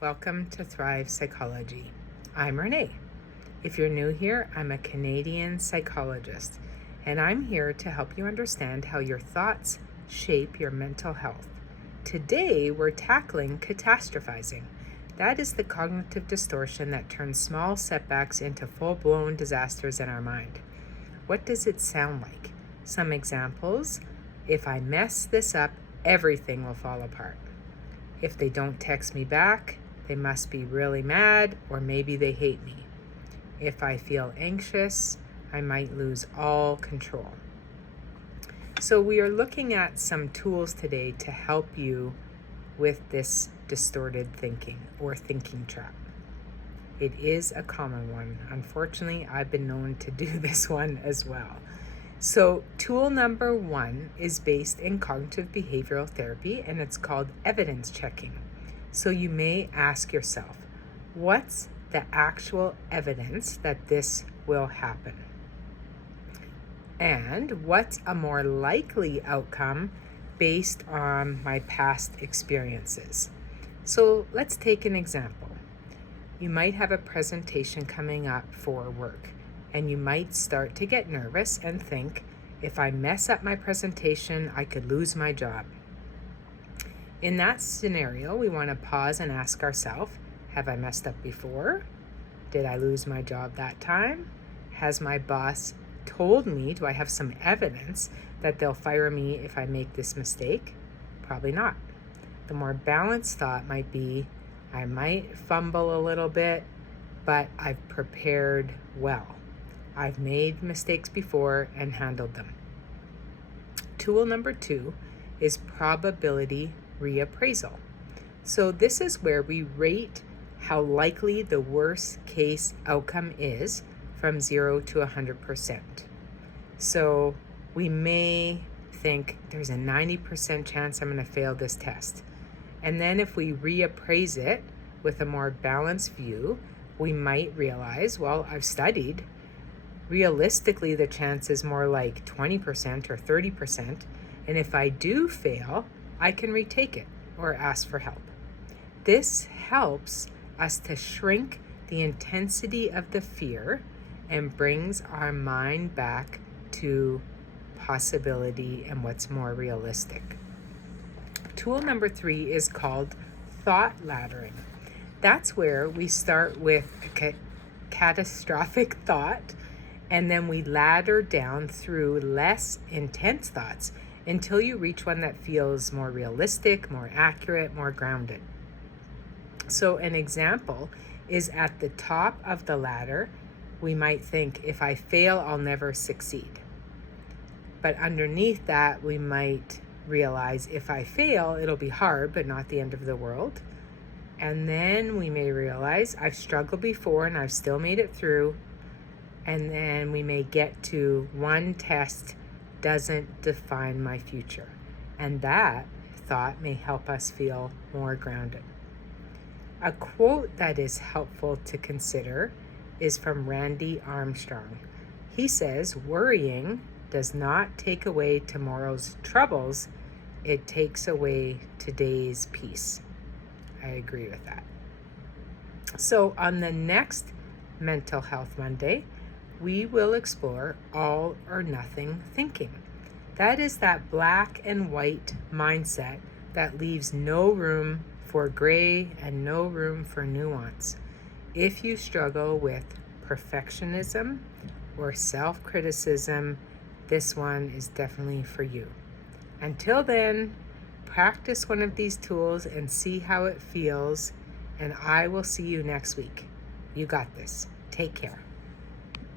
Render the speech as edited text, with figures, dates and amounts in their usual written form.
Welcome to Thrive Psychology. I'm Renee. If you're new here, I'm a Canadian psychologist, and I'm here to help you understand how your thoughts shape your mental health. Today, we're tackling catastrophizing. That is the cognitive distortion that turns small setbacks into full-blown disasters in our mind. What does it sound like? Some examples: if I mess this up, everything will fall apart. If they don't text me back, they must be really mad, or maybe they hate me. If I feel anxious, I might lose all control. So we are looking at some tools today to help you with this distorted thinking or thinking trap. It is a common one. Unfortunately, I've been known to do this one as well. So tool number 1 is based in cognitive behavioral therapy, and it's called evidence checking. So you may ask yourself, what's the actual evidence that this will happen? And what's a more likely outcome based on my past experiences? So let's take an example. You might have a presentation coming up for work, and you might start to get nervous and think, if I mess up my presentation, I could lose my job. In that scenario, we want to pause and ask ourselves, have I messed up before? Did I lose my job that time? Has my boss told me, do I have some evidence that they'll fire me if I make this mistake? Probably not. The more balanced thought might be, I might fumble a little bit, but I've prepared well. I've made mistakes before and handled them. Tool number 2 is probability reappraisal. So this is where we rate how likely the worst case outcome is from 0 to 100%. So we may think there's a 90% chance I'm going to fail this test. And then if we reappraise it with a more balanced view, we might realize, well, I've studied. Realistically, the chance is more like 20% or 30%. And if I do fail, I can retake it or ask for help. This helps us to shrink the intensity of the fear and brings our mind back to possibility and what's more realistic. Tool number 3 is called thought laddering. That's where we start with a catastrophic thought, and then we ladder down through less intense thoughts until you reach one that feels more realistic, more accurate, more grounded. So an example is at the top of the ladder, we might think, if I fail, I'll never succeed. But underneath that, we might realize if I fail, it'll be hard, but not the end of the world. And then we may realize I've struggled before and I've still made it through. And then we may get to one test doesn't define my future. And that thought may help us feel more grounded. A quote that is helpful to consider is from Randy Armstrong. He says, worrying does not take away tomorrow's troubles, it takes away today's peace. I agree with that. So on the next Mental Health Monday, we will explore all or nothing thinking. That is that black and white mindset that leaves no room for gray and no room for nuance. If you struggle with perfectionism or self-criticism, this one is definitely for you. Until then, practice one of these tools and see how it feels, and I will see you next week. You got this. Take care.